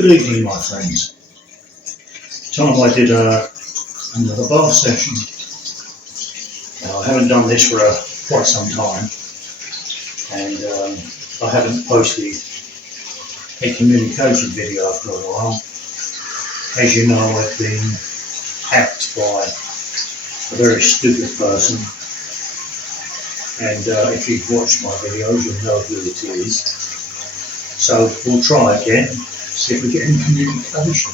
Good evening, my friends. Time I did another bath session. Now, I haven't done this for quite some time, and I haven't posted a communication video for a while. As you know, I've been hacked by a very stupid person, and if you've watched my videos, you'll know who it is. So we'll try again, see if we get any communication,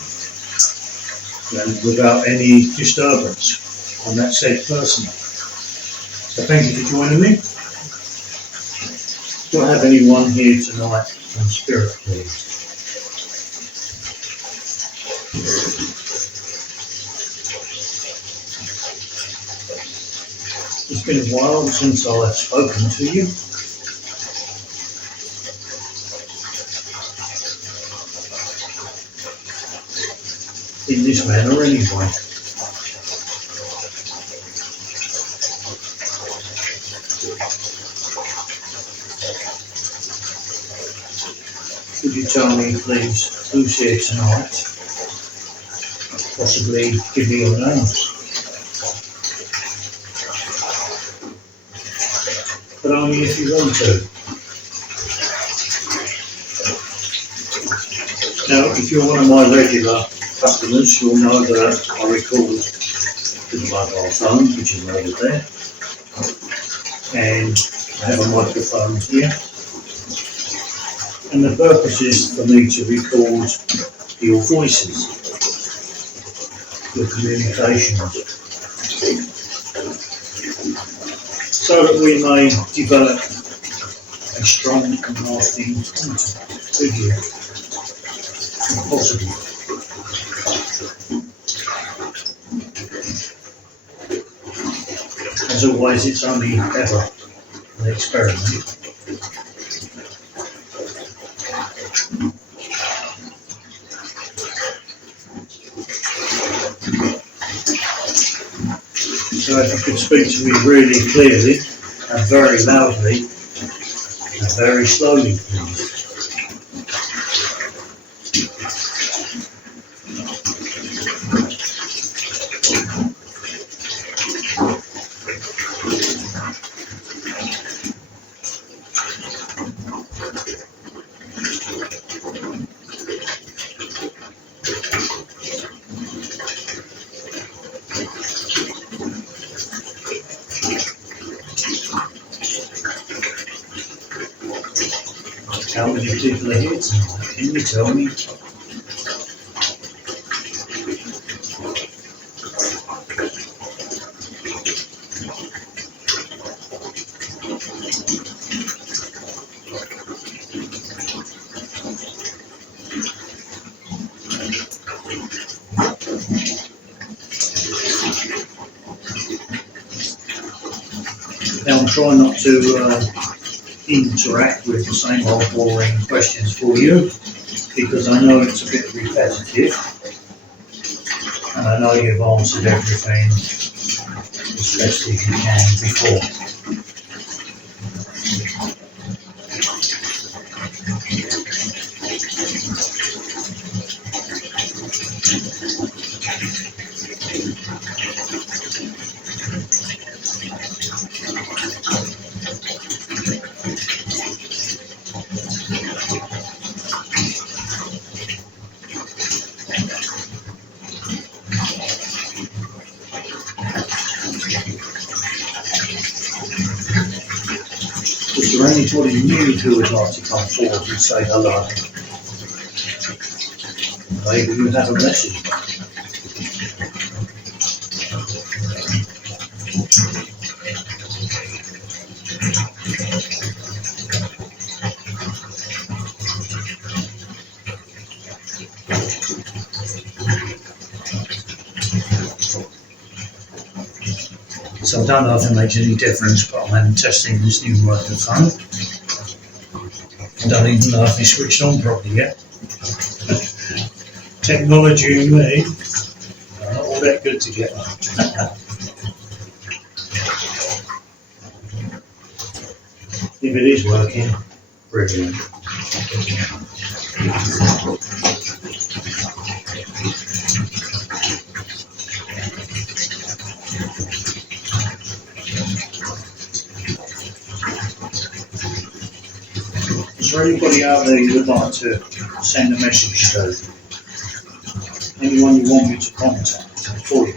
and without any disturbance on that said person. So thank you for joining me. Do I have anyone here tonight on spirit, please? It's been a while since I've spoken to you. In this manner anyway. Could you tell me please who's here tonight? Possibly give me your names. But only if you want to. Now, if you're one of my regular customers, you'll know that I record with a mobile phone, which is over there, and I have a microphone here, and the purpose is for me to record your voices, your communications, so that we may develop a strong and lasting contact with you, if possible. As always, it's only ever an experiment. So if you could speak to me really clearly and very loudly and very slowly, please. How many people are here tonight? Can you tell me? Now I'm trying not to interact with the same old boring questions for you, because I know it's a bit repetitive, and I know you've answered everything as best as you can before. Is there anybody new who would like to come forward and say hello? Maybe you have a message. So I don't know if it makes any difference, but I'm testing this new microphone. I don't even know if it's switched on properly yet. Technology and me are not all that good together. If it is working, brilliant. anybody out there you would like to send a message to, anyone you want me to contact for you.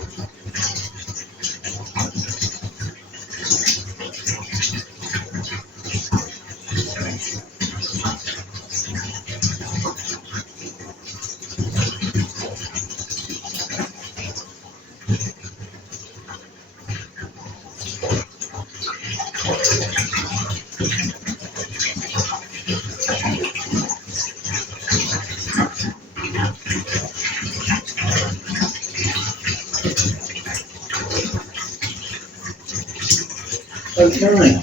Okay,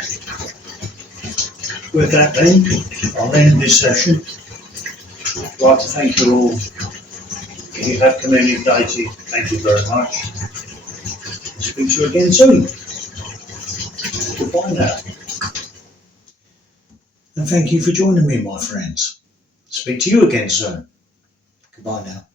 with that then, I'll end this session. I'd like to thank you all. If you have communicated, thank you very much. I'll speak to you again soon. Goodbye now. And thank you for joining me, my friends. Speak to you again soon. Goodbye now.